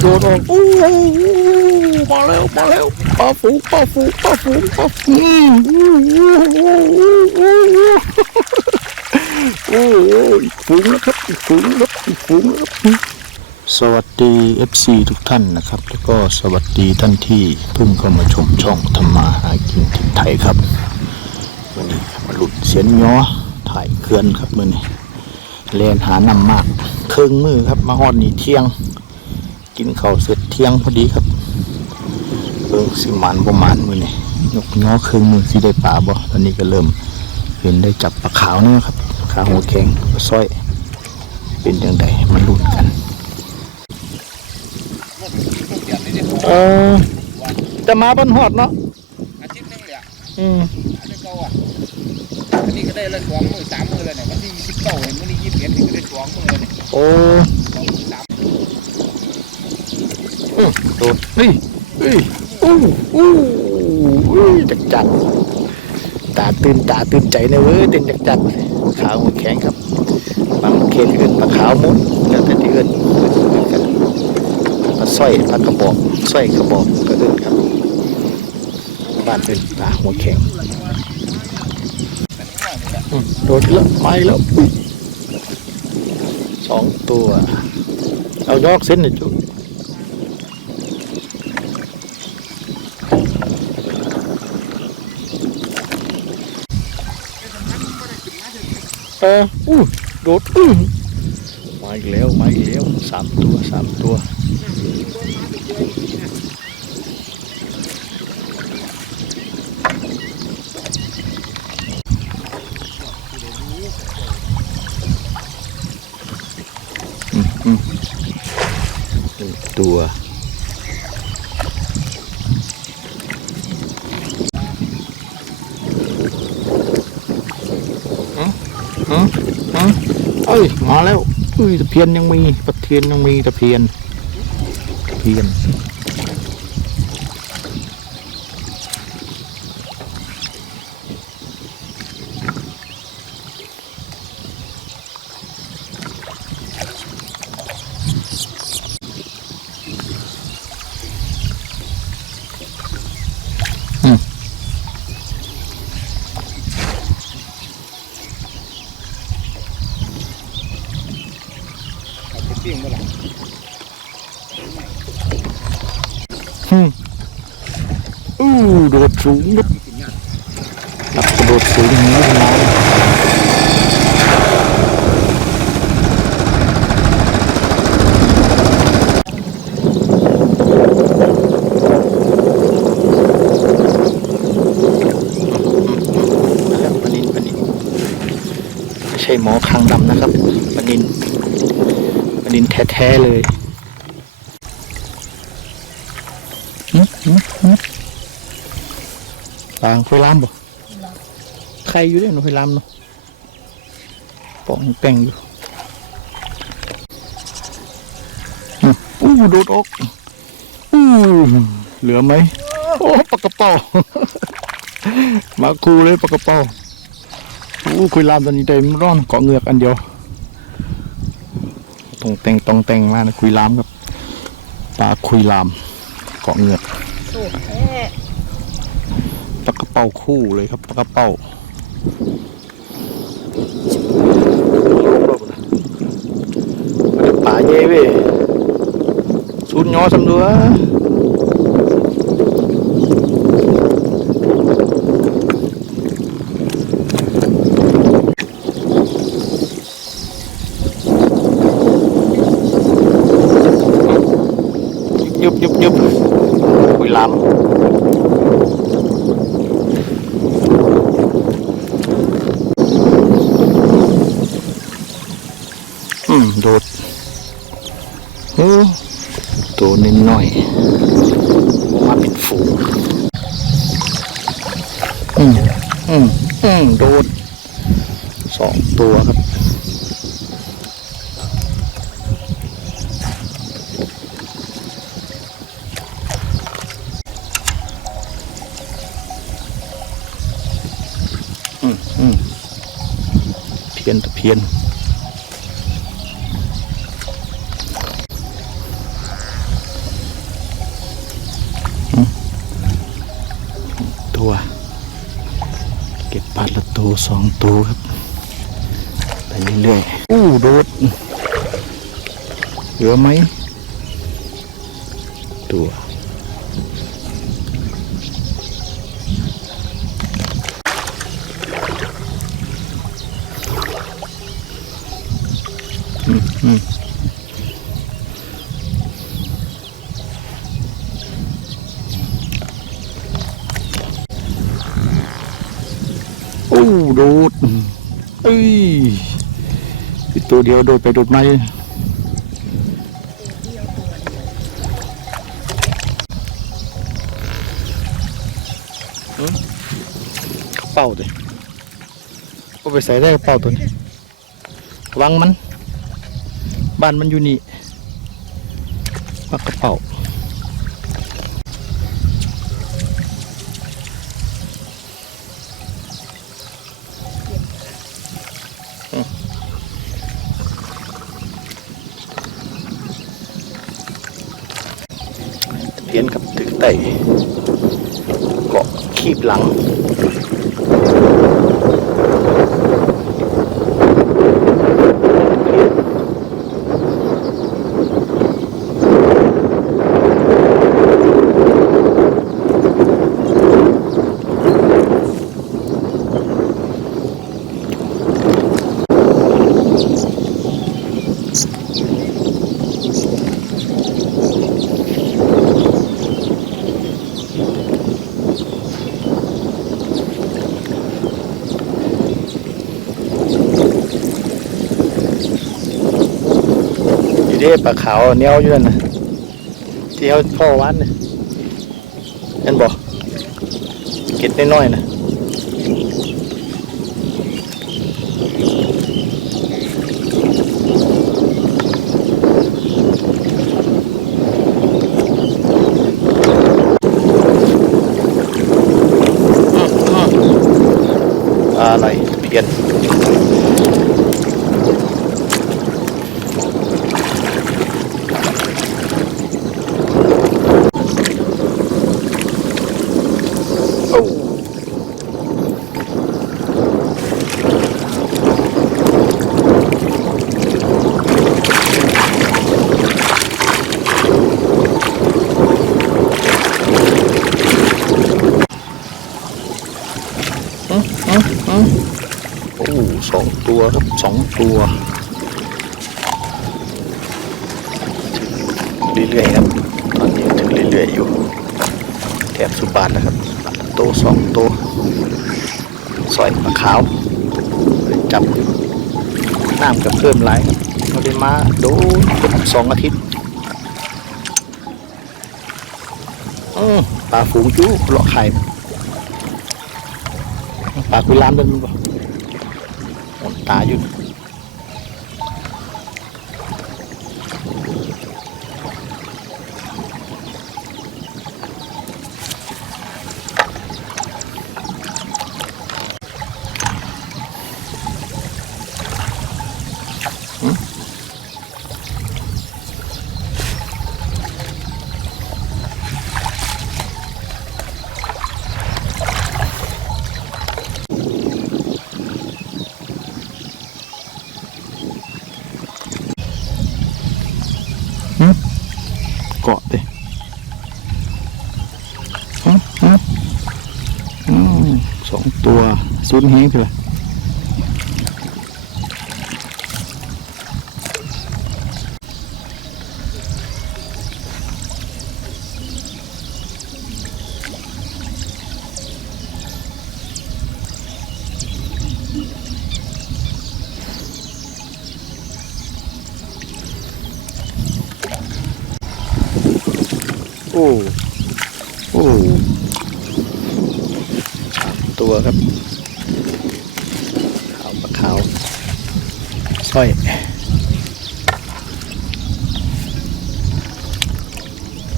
โดดออกโอ้มาแล้วมาแล้วปลาฝูงปลาฝูงปลาฝูงปลาฝูงโอ้ยฝูงแล้วครับฝูงแล้วฝูงแล้วสวัสดี FC ทุกท่านนะครับ แล้วก็สวัสดีท่านที่เพิ่งเข้ามาชมช่องธรรมาหากินทิศไทยครับวันนี้มาหลุดเสียนย้อถ่ายเคลื่อนครับมือนี้เลนหานำมากเครื่องมือครับมาฮอดนี่เที่ยง กินข้าวเสร็จเที่ยงพอดีครับเบิ่งสิหมันประมาณมือนี่ยกง้อเครื่องมือสิได้ปลาบ่ตอนนี้ก็เริ่มเห็นได้จับปลาขาวนี่ครับปลาขาวหัวแข็งปลาสร้อย เป็นยังไงมาลุ้นกันเออจะมาบนหอดเนาะอาทิตย์หนึงเลยอะอืมอันนี้เก่าอะอันนี้ก็ได้ละสองมือสามมือเลยเนี่ยวันที่ยี่สิบเก้าเห็นวันที่ยี่สิบเอ็ดนี่ก็ได้สองมือเลยเนี่ยโอ้ สองมือสาม อื้อ โดดเฮ้ยเฮ้ยอู้อู้อู้จักจักตาตื่นตาตื่นใจนะเว้ยตื่นจักจักขาวหัวแข็งครับบางเขตอื่นปลาขาวมุดแล้วแต่ที่อื่นเหมือนกันปลาสร้อยปลากระบอกสร้อยกระบอกก็อื่นครับบ้านอื่นปลาหัวแข็งอันนี้ว่านี่แหละอืมโดดแล้วไปแล้วสองตัว เอายอกเส้นหน่อยจุ๊ เอออู้โดดอู้มาอีกแล้วมาอีกแล้วสามตัวสามตัว อืมอืมหนึ่งตัวอืมอืมอืม เอ้ยมาแล้วอุ้ยตะเพียนยังมีตะเพียนยังมีตะเพียนตะเพียน เอาไปปิ้งเมื่อไหร่ อืมอู้โดด สูงครับกินยากตับกระโดดสูงอย่างนี้มาแล้วปลานินปลานินไม่ใช่หมอคางดำนะครับปนินปนินแท้ ๆ เลยหืมหืมหืมปางคุยล้ำบ่ใครอยู่ด้วยหนูคุยล้ำเนาะปองแป้งอยู่อู้โดดออกอู้เหลือไหมโอ้ปากระเป๋ามาคูเลยปากระเป๋าอู้คุยล้ำตอนนี้เต็มร้อนเกาะเงือกอันเดียวตรงแต่งตรงแต่งมานะคุยล้ำครับปลาคุยล้ำเกาะเงือก ปลากระเป๋าคู่เลยครับปลากระเป๋าป่าเย่เว้ยสูนย้อสำเนัวยบยุบยุบคุยลำ อืมโดดโอ้ตัวนิดหน่อย มาเป็นฝูงอืมอืมอืมโดดสองตัวครับ สองตัวครับ ไปเรื่อยๆอู้โดดเหลือไหม ตัวอืมอืม โดดเอ้ยตัวเดียวโดดไปโดดมาเลยอืมกระเป๋าเลยก็ไปใส่ได้กระเป๋าตัวนี้ระวังมัน บ้านมันอยู่นี่ปากกระเป๋า ไต่เกาะขีบหลัง ปลาขาวเนี้ยอยู่นั่นนะที่เขาพ่อวันนะเห็นบอกเก็ดน้อยๆนะอืมอืมอะไรเพียน โอ้อืมอืมอืมโอ้สองตัวครับ สองตัวถึงเรื่อยๆครับ ตอนนี้ถึงเรื่อยๆอยู่ แถบสุบานนะครับโตสองโตวซอยปลาขาวจับน้ำกับเพิ่มไหลายครับมาได้มาโดนเป็นสองอาทิตย์อปลาฝูงจู้เลาะไข่ปลากุลามเดินมันบ่ ตาอยู่ สองตัวซุนแห้งคืออะไรโอ้ ตัวครับ ขาวปลาขาวสร้อย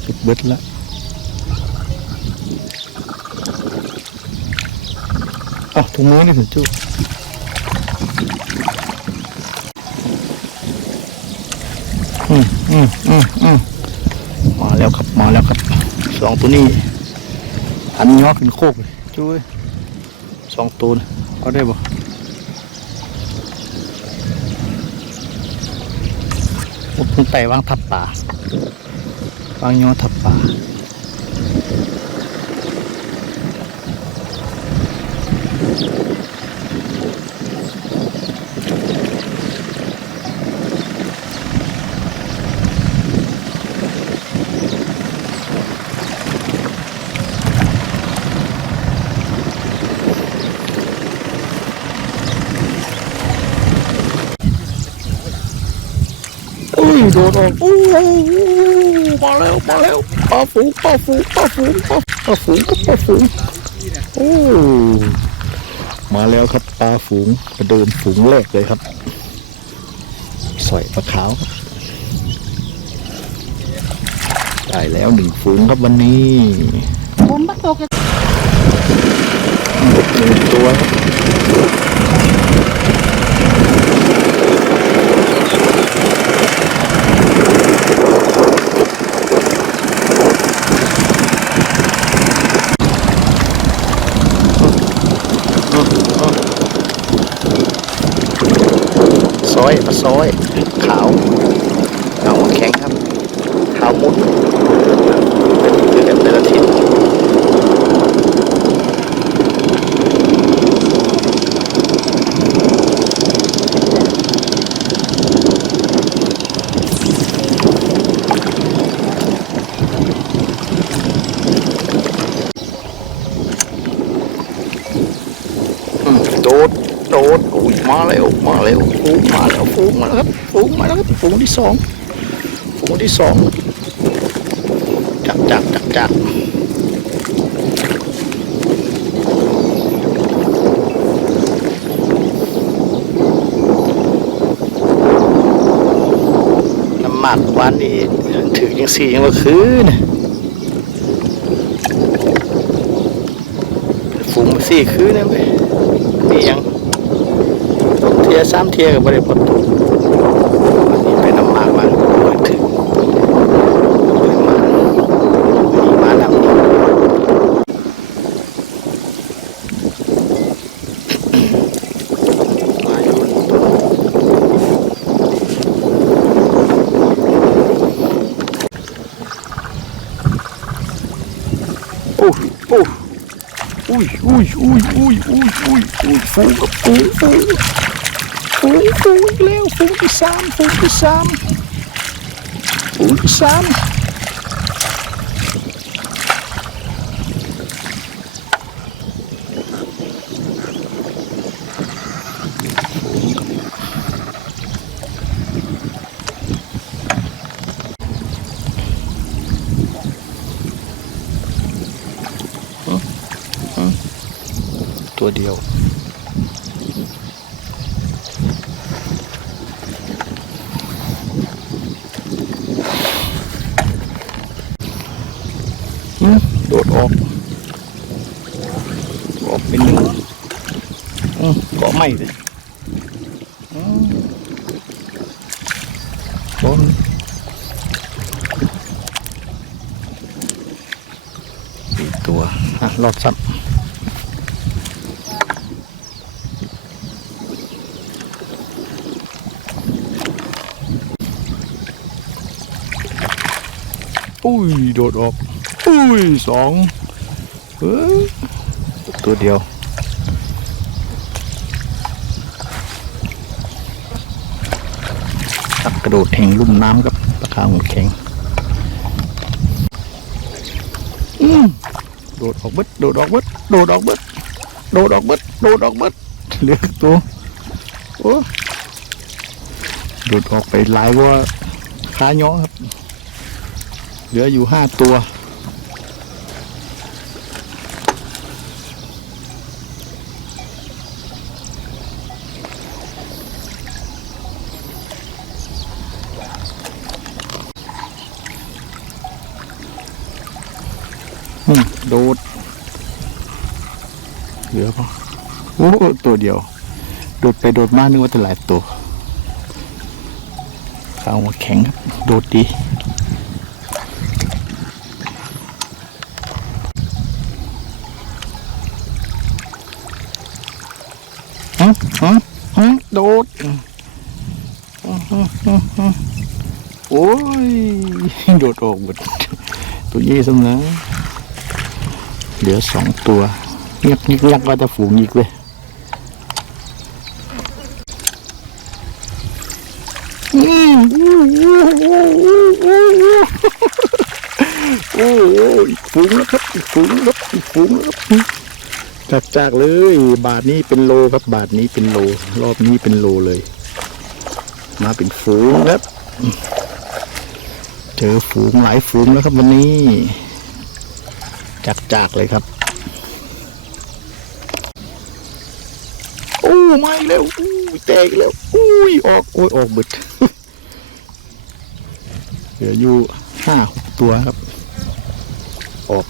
ปิดเบิดล้วอ๋อถุงมือนี่ถึงจุอืมอืมอืมอืมมาแล้วครับ มาแล้วครับ สองตัวนี้อันนี้ว่าขึ้นโคกเลยจุ้ย สองตัวนะเอาได้บ่ผมไต่วางทับป่าวางยอทับป่า อุ้ยโดดออกอู้มาแล้วมาแล้วปลาฝูงปลาฝูงปลาฝูงปลาปลาฝูงปลาฝูงโอ้มาแล้วครับปลาฝูงกระเดินฝูงแรกเลยครับสอยปลาขาวครับได้แล้วหนึ่งฝูงครับวันนี้ผมบักตกจะหนึ่งตัวครับ อยปลาซอยขาวเอาแข็งครับขาวมุดเป็นคือกันแต่ละทิศมโดด โดดอุ้ยมา แล้วมาแล้วฟูงมาแล้วฟูงมาแล้วครับฟูงมาแล้วครับฟูงที่สองฟูงที่สองจักจักจักจักน้ำหมักวันนี้ถือยังสี่ยังว่าคืนฝูงสี่คืนนะเว้ยนี่ยัง สามเทียกับบริบทตุนี่ไปน้ำมากมาเลยถึงมานี่มาดำมาอยู่โอ้โอ้อุ้ยอุ้ยอุ้ยอุ้ยอุ้ยอุ้ยอุ้ยฟูกับฟูฟู ฟูฟูอีกแล้วฟูที่สามฟูที่สามฟูที่สามตัวเดียว อืมโดดออก ออก เป็นหนึ่งเกาะไม่เลยอืมชนสี่ตัวอะรอดซับอุ้ย โดดออก อุ้ยสองเออ ตัวเดียว ตักกระโดดแห่งลุ่มน้ำกับปลาคาหมดแข็งอืมโดดออกบิดโดดออกบิดโดดออกบิดโดดออกบิดโดดออกบิดเหลือตัวโอ้โดดออกไปหลายว่าขาเนาะครับ เหลืออยู่ห้าตัว อืม โดด เหลือปะโอ้ตัวเดียว โดดไปโดดมานึกว่าจะหลายตัวข้าแข็งครับ โดดดีฮะฮะโดดโอ้ย โดดออกหมดตัวเย่สำนะ เหลือสองตัวเงียบยิกยักก็จะฝูงอีกเว้ยอืมอู้อู้อู้อู้อู้อู้โอ้โหอีกฝูงแล้วครับอีกฝูงแล้วครับอีกฝูงแล้วครับจากจากๆเลย บาทนี้เป็นโลครับ บาทนี้เป็นโล รอบนี้เป็นโลเลย มาเป็นฝูงครับ เจอฝูงหลายฝูงแล้วครับวันนี้ จากจากๆเลยครับ โอ้ไม่แล้วอู้แตกแล้วอุ้ยออกโอ้ยออกบิดเหลืออยู่ห้าหกตัวครับ ออก